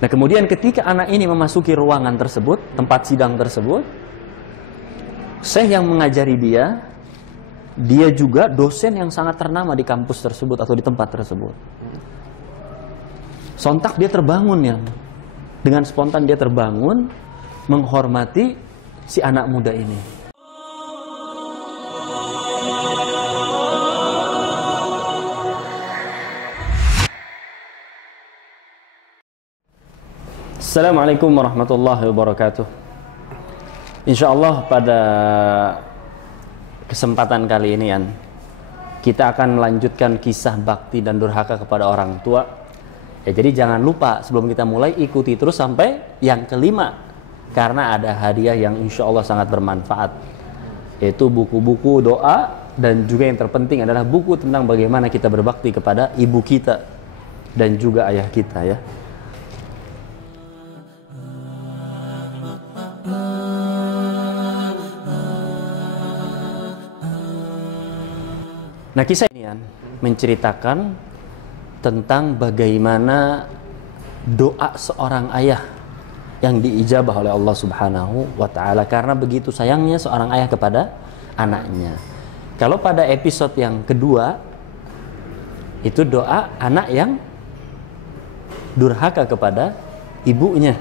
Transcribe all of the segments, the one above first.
Nah kemudian ketika anak ini memasuki ruangan tersebut, tempat sidang tersebut, syekh yang mengajari dia juga dosen yang sangat ternama di kampus tersebut atau di tempat tersebut. Sontak dia terbangun ya, dengan spontan dia terbangun menghormati si anak muda ini. Assalamualaikum warahmatullahi wabarakatuh. Insyaallah pada kesempatan kali ini kita akan melanjutkan kisah bakti dan durhaka kepada orang tua. Ya, jadi jangan lupa sebelum kita mulai ikuti terus sampai yang kelima, karena ada hadiah yang insyaallah sangat bermanfaat, yaitu buku-buku doa, dan juga yang terpenting adalah buku tentang bagaimana kita berbakti kepada ibu kita dan juga ayah kita ya. Nah kisah ini menceritakan tentang bagaimana doa seorang ayah yang diijabah oleh Allah Subhanahu wa Ta'ala, karena begitu sayangnya seorang ayah kepada anaknya. Kalau pada episode yang kedua itu doa anak yang durhaka kepada ibunya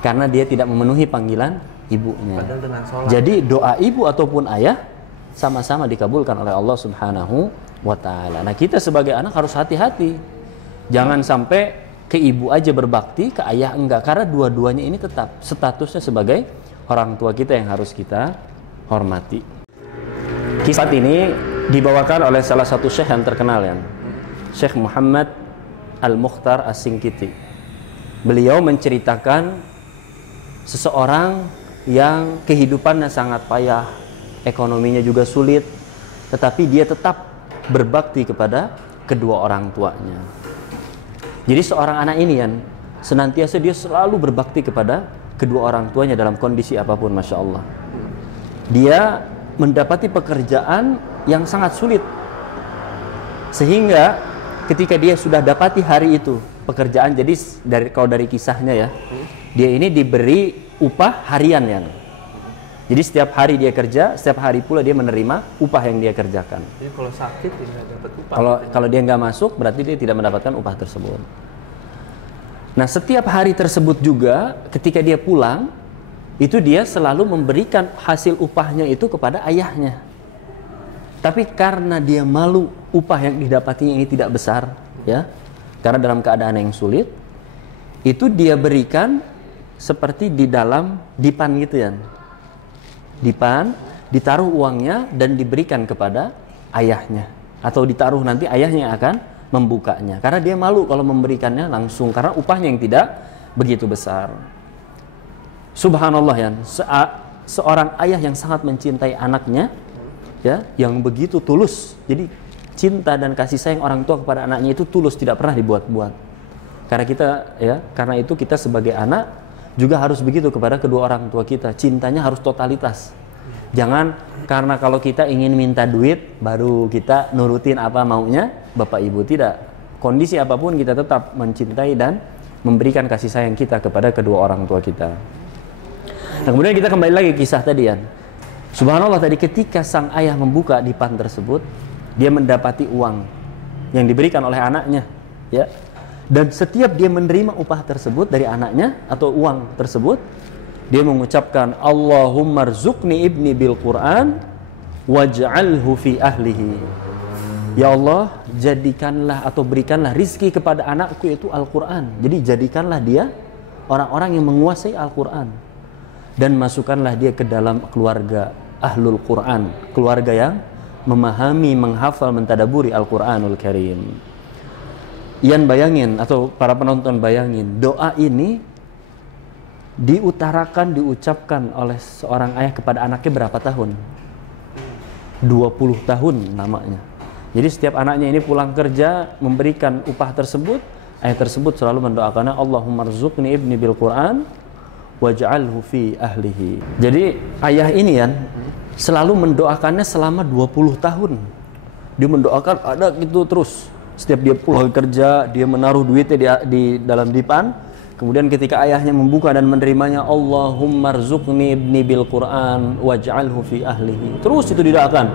karena dia tidak memenuhi panggilan ibunya. Jadi doa ibu ataupun ayah sama-sama dikabulkan oleh Allah Subhanahu wa Ta'ala. Nah kita sebagai anak harus hati-hati, jangan sampai ke ibu aja berbakti, ke ayah enggak, karena dua-duanya ini tetap statusnya sebagai orang tua kita yang harus kita hormati. Kisah ini dibawakan oleh salah satu syekh yang terkenal Syekh Muhammad Al-Mukhtar As-Singkiti. Beliau menceritakan seseorang yang kehidupannya sangat payah, ekonominya juga sulit, tetapi dia tetap berbakti kepada kedua orang tuanya. Jadi seorang anak ini senantiasa dia selalu berbakti kepada kedua orang tuanya dalam kondisi apapun, Masya Allah. Dia mendapati pekerjaan yang sangat sulit, sehingga ketika dia sudah dapati hari itu pekerjaan, jadi kalau dari kisahnya dia ini diberi upah harian Jadi setiap hari dia kerja, setiap hari pula dia menerima upah yang dia kerjakan. Jadi kalau sakit dia nggak dapat upah. Kalau dia nggak masuk, berarti dia tidak mendapatkan upah tersebut. Nah setiap hari tersebut juga, ketika dia pulang, itu dia selalu memberikan hasil upahnya itu kepada ayahnya. Tapi karena dia malu upah yang didapatinya ini tidak besar, karena dalam keadaan yang sulit, itu dia berikan seperti di dalam dipan gitu dipan, ditaruh uangnya dan diberikan kepada ayahnya, atau ditaruh nanti ayahnya akan membukanya, karena dia malu kalau memberikannya langsung karena upahnya yang tidak begitu besar. Subhanallah seorang ayah yang sangat mencintai anaknya yang begitu tulus. Jadi cinta dan kasih sayang orang tua kepada anaknya itu tulus, tidak pernah dibuat-buat. Karena itu kita sebagai anak juga harus begitu kepada kedua orang tua kita. Cintanya harus totalitas. Jangan karena kalau kita ingin minta duit baru kita nurutin apa maunya bapak ibu. Tidak. Kondisi apapun kita tetap mencintai dan memberikan kasih sayang kita kepada kedua orang tua kita. Nah, kemudian kita kembali lagi kisah tadi Subhanallah tadi ketika sang ayah membuka dipan tersebut, dia mendapati uang yang diberikan oleh anaknya, Dan setiap dia menerima upah tersebut dari anaknya atau uang tersebut, dia mengucapkan Allahumma rzuqni ibni bil Quran waj'alhu fi ahlihi. Ya Allah, jadikanlah atau berikanlah rizki kepada anakku yaitu Al-Quran. Jadi jadikanlah dia orang-orang yang menguasai Al-Quran, dan masukkanlah dia ke dalam keluarga Ahlul Quran, keluarga yang memahami, menghafal, mentadaburi Al-Quranul Karim. Ian bayangin, atau para penonton bayangin, doa ini diutarakan, diucapkan oleh seorang ayah kepada anaknya berapa tahun? 20 tahun namanya. Jadi setiap anaknya ini pulang kerja memberikan upah tersebut, ayah tersebut selalu mendoakannya Allahumma rzuqni ibni bil Quran waj'alhu fi ahlihi. Jadi ayah ini selalu mendoakannya selama 20 tahun. Dia mendoakan ada gitu terus. Setiap dia pulang kerja, dia menaruh duitnya di dalam dipan, Kemudian ketika ayahnya membuka dan menerimanya, Allahumma rzuqni ibni bil Qur'an waj'alhu fi ahlihi. Terus itu didoakan.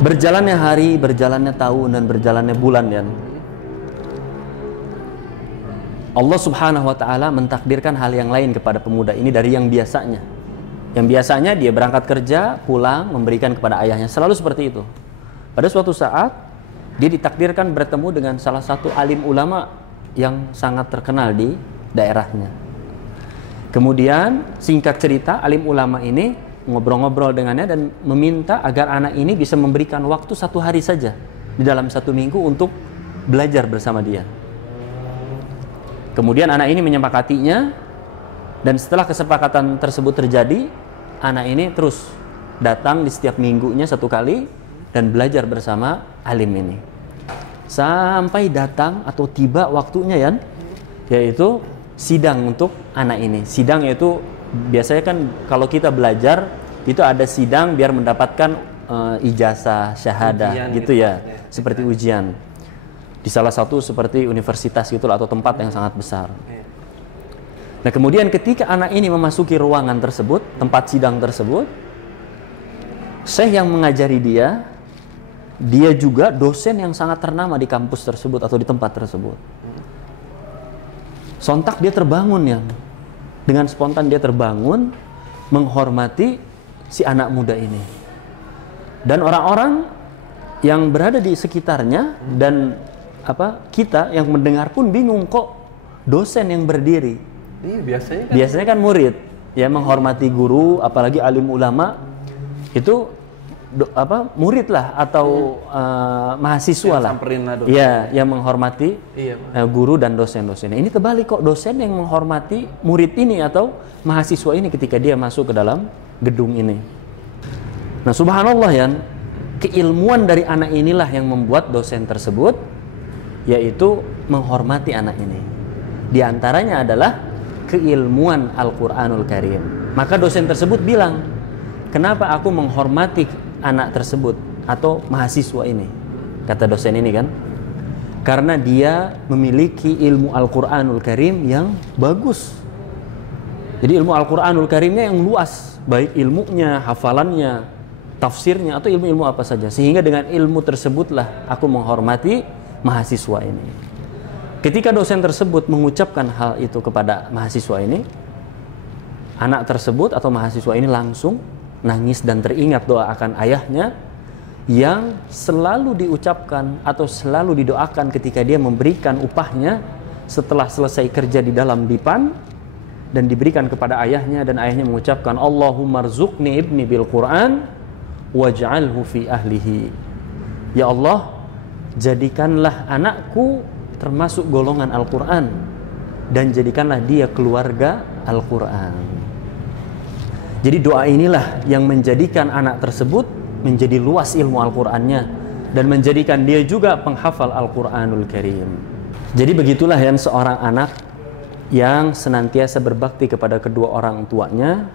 Berjalannya hari, berjalannya tahun, dan berjalannya bulan ya. Allah Subhanahu wa taala mentakdirkan hal yang lain kepada pemuda ini dari yang biasanya. Yang biasanya dia berangkat kerja, pulang, memberikan kepada ayahnya, selalu seperti itu. Pada suatu saat dia ditakdirkan bertemu dengan salah satu alim ulama yang sangat terkenal di daerahnya. Kemudian singkat cerita, alim ulama ini ngobrol-ngobrol dengannya dan meminta agar anak ini bisa memberikan waktu 1 hari saja di dalam 1 minggu untuk belajar bersama dia. Kemudian anak ini menyepakatinya, dan setelah kesepakatan tersebut terjadi, anak ini terus datang di setiap minggunya 1 kali dan belajar bersama alim ini. Sampai datang atau tiba waktunya ya, yaitu sidang untuk anak ini. Sidang yaitu biasanya kan kalau kita belajar itu ada sidang biar mendapatkan ijazah, syahadah ujian gitu ya, seperti ujian di salah satu seperti universitas gitu atau tempat yang sangat besar. Nah kemudian ketika anak ini memasuki ruangan tersebut, tempat sidang tersebut, syekh yang mengajari dia juga dosen yang sangat ternama di kampus tersebut atau di tempat tersebut. Sontak dia terbangun ya, dengan spontan dia terbangun menghormati si anak muda ini. Dan orang-orang yang berada di sekitarnya dan kita yang mendengar pun bingung, kok dosen yang berdiri. Iya, biasanya kan murid ya menghormati guru, apalagi alim ulama itu murid lah atau mahasiswa lah. Iya, yang menghormati guru dan dosen-dosen. Ini terbalik, kok dosen yang menghormati murid ini atau mahasiswa ini ketika dia masuk ke dalam gedung ini. Nah, subhanallah ya, keilmuan dari anak inilah yang membuat dosen tersebut yaitu menghormati anak ini. Di antaranya adalah keilmuan Al-Qur'anul Karim. Maka dosen tersebut bilang, kenapa aku menghormati anak tersebut atau mahasiswa ini? Kata dosen ini kan, karena dia memiliki ilmu Al-Qur'anul Karim yang bagus. Jadi ilmu Al-Qur'anul Karimnya yang luas, baik ilmunya, hafalannya, tafsirnya, atau ilmu-ilmu apa saja. Sehingga dengan ilmu tersebutlah aku menghormati mahasiswa ini. Ketika dosen tersebut mengucapkan hal itu kepada mahasiswa ini, anak tersebut atau mahasiswa ini langsung nangis dan teringat doa akan ayahnya yang selalu diucapkan atau selalu didoakan ketika dia memberikan upahnya setelah selesai kerja di dalam dipan dan diberikan kepada ayahnya, dan ayahnya mengucapkan, Allahumma rzuqni ibni bil Qur'an waj'alhu fi ahlihi. Ya Allah, jadikanlah anakku termasuk golongan Al-Quran dan jadikanlah dia keluarga Al-Quran. Jadi doa inilah yang menjadikan anak tersebut menjadi luas ilmu Al-Qurannya dan menjadikan dia juga penghafal Al-Quranul Karim. Jadi begitulah yang seorang anak yang senantiasa berbakti kepada kedua orang tuanya,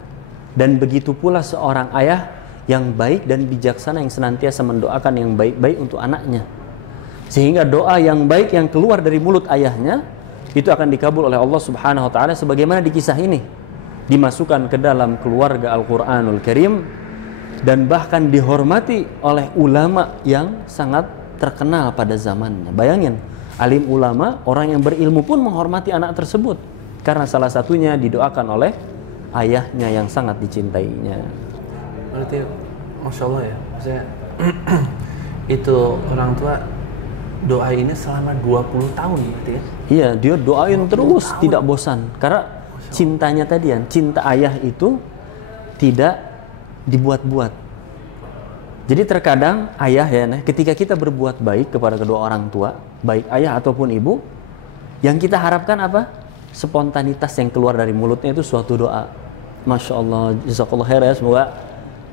dan begitu pula seorang ayah yang baik dan bijaksana yang senantiasa mendoakan yang baik-baik untuk anaknya. Sehingga doa yang baik yang keluar dari mulut ayahnya itu akan dikabul oleh Allah Subhanahu wa taala, sebagaimana di kisah ini dimasukkan ke dalam keluarga Al-Qur'anul Karim dan bahkan dihormati oleh ulama yang sangat terkenal pada zamannya. Bayangin, alim ulama, orang yang berilmu pun menghormati anak tersebut karena salah satunya didoakan oleh ayahnya yang sangat dicintainya. Berarti Masya Allah ya, maksudnya itu orang tua doa ini selama 20 tahun berarti ya? Iya, dia doain terus tahun. Tidak bosan. Karena cintanya tadi ya, cinta ayah itu tidak dibuat-buat. Jadi terkadang ayah ya, ketika kita berbuat baik kepada kedua orang tua, baik ayah ataupun ibu, yang kita harapkan apa? Spontanitas yang keluar dari mulutnya itu suatu doa. Masya Allah, jazakallah khair ya, semoga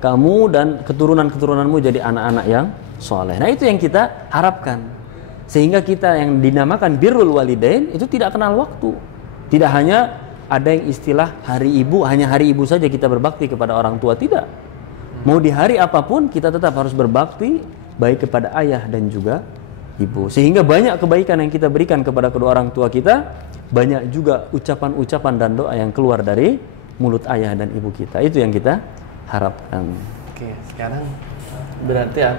kamu dan keturunan-keturunanmu jadi anak-anak yang soleh. Nah itu yang kita harapkan. Sehingga kita yang dinamakan birrul walidain itu tidak kenal waktu. Tidak hanya ada yang istilah hari ibu, hanya hari ibu saja kita berbakti kepada orang tua, tidak. Mau di hari apapun kita tetap harus berbakti baik kepada ayah dan juga ibu. Sehingga banyak kebaikan yang kita berikan kepada kedua orang tua kita, banyak juga ucapan-ucapan dan doa yang keluar dari mulut ayah dan ibu kita. Itu yang kita harapkan. Oke, sekarang berarti ya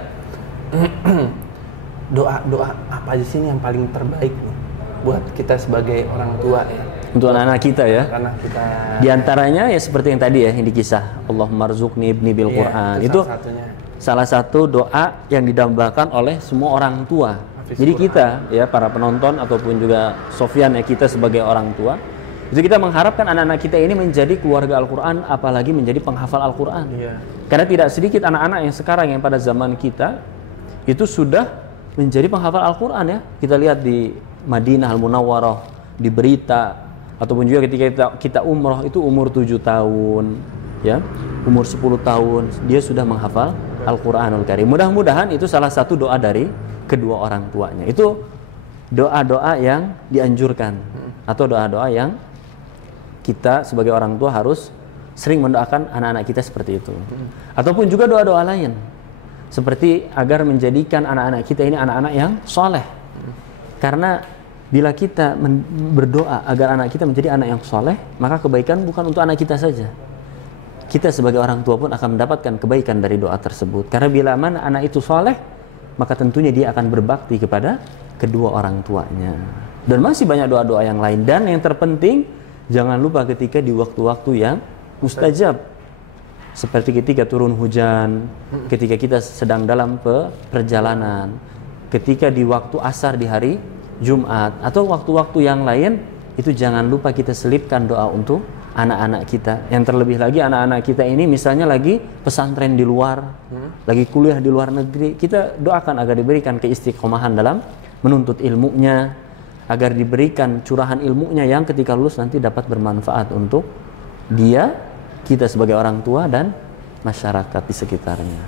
doa apa aja sih yang paling terbaik nih buat kita sebagai orang tua ya? Untuk anak-anak kita ya. Karena kita Di antaranya ya seperti yang tadi ya, yang dikisah Allahumma rzuqni ibni bil Qur'an. itu Itu salah satu doa yang didambakan oleh semua orang tua. Jadi kita ya para penonton ataupun juga Sofyan ya, kita sebagai orang tua, itu kita mengharapkan anak-anak kita ini menjadi keluarga Al-Qur'an, apalagi menjadi penghafal Al-Qur'an. Karena tidak sedikit anak-anak yang sekarang yang pada zaman kita itu sudah menjadi penghafal Al-Qur'an ya. Kita lihat di Madinah Al-Munawwarah, di berita, ataupun juga ketika kita umroh itu umur 7 tahun ya, umur 10 tahun dia sudah menghafal Al-Qur'anul Karim. Mudah-mudahan itu salah satu doa dari kedua orang tuanya. Itu doa-doa yang dianjurkan atau doa-doa yang kita sebagai orang tua harus sering mendoakan anak-anak kita seperti itu. Ataupun juga doa-doa lain seperti agar menjadikan anak-anak kita ini anak-anak yang soleh. Karena bila kita berdoa agar anak kita menjadi anak yang soleh, maka kebaikan bukan untuk anak kita saja. Kita sebagai orang tua pun akan mendapatkan kebaikan dari doa tersebut. Karena bila mana anak itu soleh, maka tentunya dia akan berbakti kepada kedua orang tuanya. Dan masih banyak doa-doa yang lain. Dan yang terpenting, jangan lupa ketika di waktu-waktu yang mustajab. Seperti ketika turun hujan, ketika kita sedang dalam perjalanan, ketika di waktu asar di hari Jumat, atau waktu-waktu yang lain, itu jangan lupa kita selipkan doa untuk anak-anak kita. Yang terlebih lagi anak-anak kita ini misalnya lagi pesantren di luar, lagi kuliah di luar negeri, kita doakan agar diberikan keistiqomahan dalam menuntut ilmunya, agar diberikan curahan ilmunya yang ketika lulus nanti dapat bermanfaat untuk dia, kita sebagai orang tua dan masyarakat di sekitarnya.